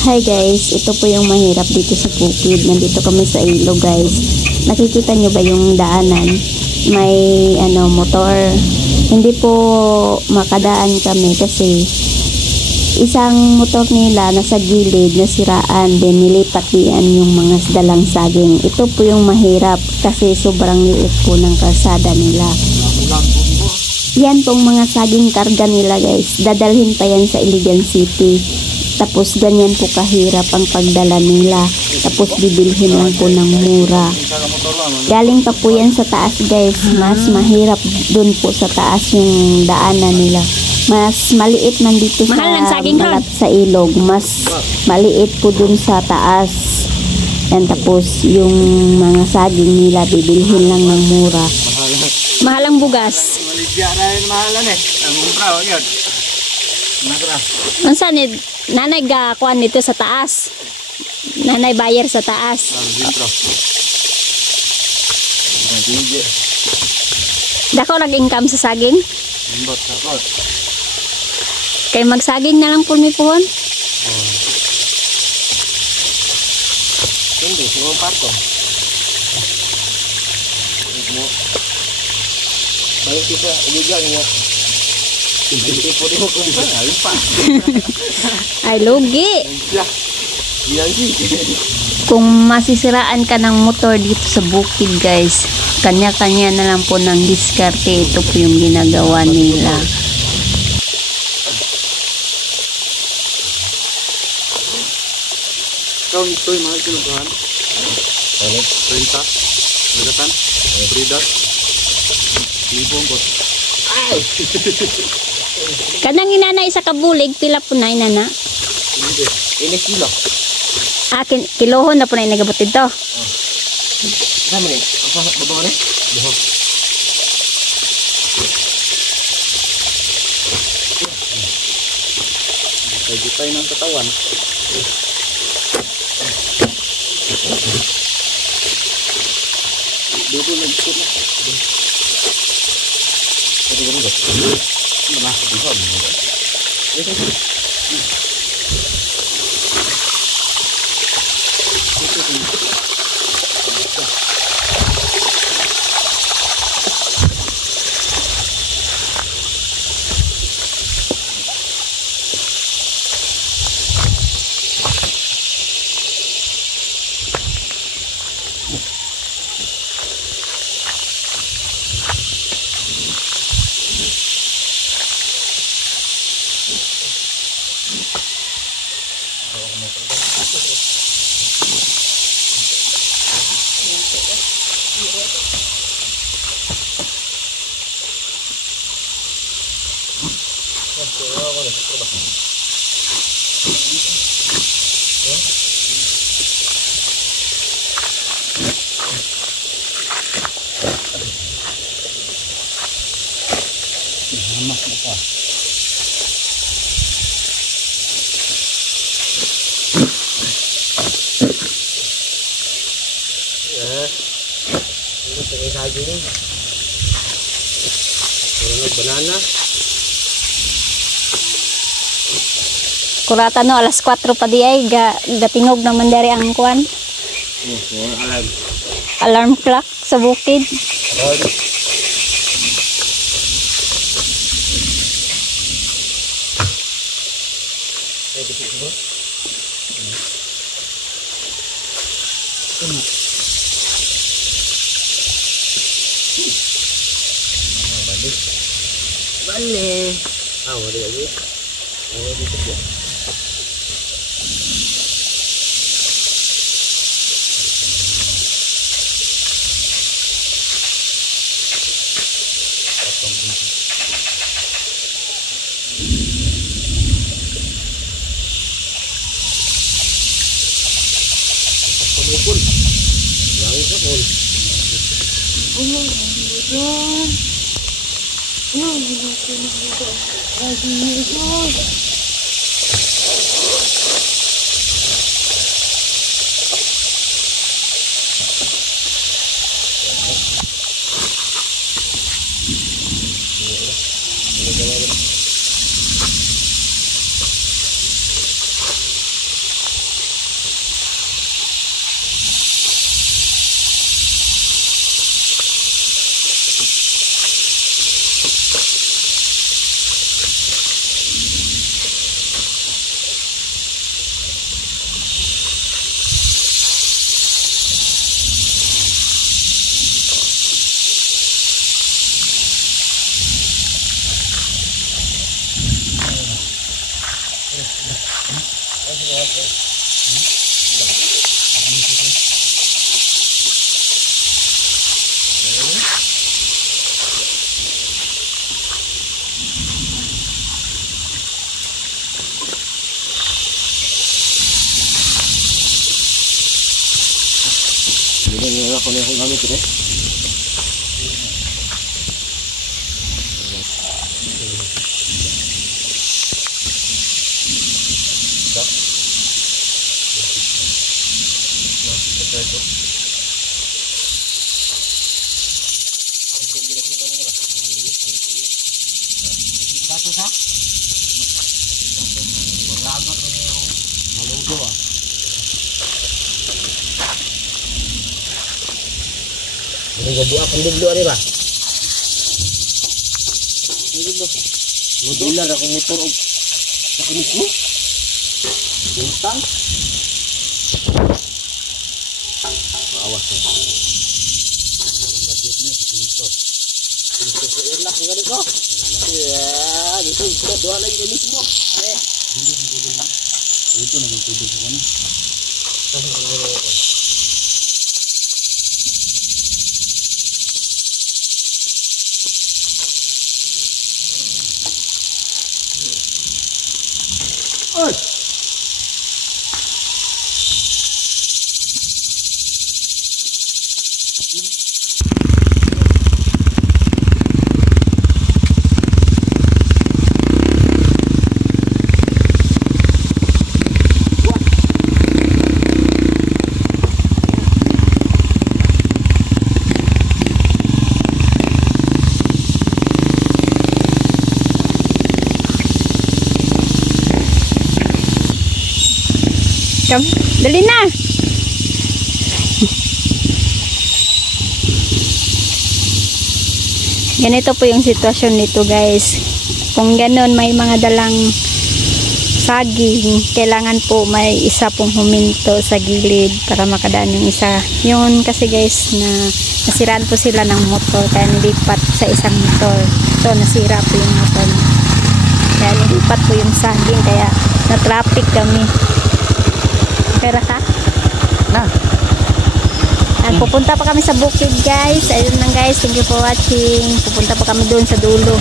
Hi guys, ito po yung mahirap dito sa bukid. Nandito kami sa ilog guys. Nakikita nyo ba yung daanan? May motor. Hindi po makadaan kami kasi isang motor nila nasa gilid, nasiraan, then nilipat diyan yung mga dalang saging. Ito po yung mahirap kasi sobrang liit po ng kalsada nila. Yan pong mga saging karga nila guys. Dadalhin pa yan sa Iligan City. Tapos ganyan po kahirap ang pagdala nila. Tapos bibilhin lang po ng mura. Galing pa po yan sa taas guys. Mas mahirap dun po sa taas yung daanan nila. Mas maliit man dito sa balat sa ilog. Mas maliit po dun sa taas. And tapos yung mga saging nila bibilhin lang ng mura. Mahalang bugas. Mahalan eh. Ang mura o yun. Unsa ni nanay gakuan dito sa taas? Nanay buyer sa taas. Dako nag-income sa saging? Kay magsaging na lang po mi puhon. Hindi, siguro parto. Balik kita, iligan niya. Hindi po din mo kumpa, pa. Ay, lugi. Kung masisiraan ka ng motor dito sa bukid guys, kanya-kanya na lang po ng diskarte. Ito po yung ginagawa nila. Kau ito yung mahal kinukuhan? 30? Nagatan? Bridat? Libong ko. Ay! Kanang inanay sa kabulig, pila po na inana? Hindi. Ini kilo. Kilohon na po na inagabot ito. Sama rin. Ang baba rin? Buho. Kaya ng katawan. Dito lang ito na. Ito ganun ba? Mana? Ito. Banana. Kurata no, alas 4 pa di ay gatingog naman dari ang kuan. Alarm. Alarm clock sa bukid. Balik. Wala lagi. Dito siya. Pumipul. Langit na pul. Ini ako na yung gamit eh. Ini jadi apa dulu ada ba? Ini dulu. Modular aku motor aku ni. Bintang. Awas. Budgetnya segitu. Itu enak enggak deh kok? Ya, itu kita doa lagi ini semua. Itu nanti tutup kan. Oi. Come, dali na. Ganito po yung sitwasyon nito guys. Kung ganon may mga dalang saging, kailangan po may isa pong huminto sa gilid para makadaan yung isa. Yun kasi guys na nasiraan po sila ng motor kaya nilipat sa isang motor. So nasira po yung motor. Kaya nilipat po yung saging kaya na-traffic kami. Pera ka? Nah. Pupunta pa kami sa bukid guys. Ayun lang guys. Thank you for watching. Pupunta pa kami doon sa dulo.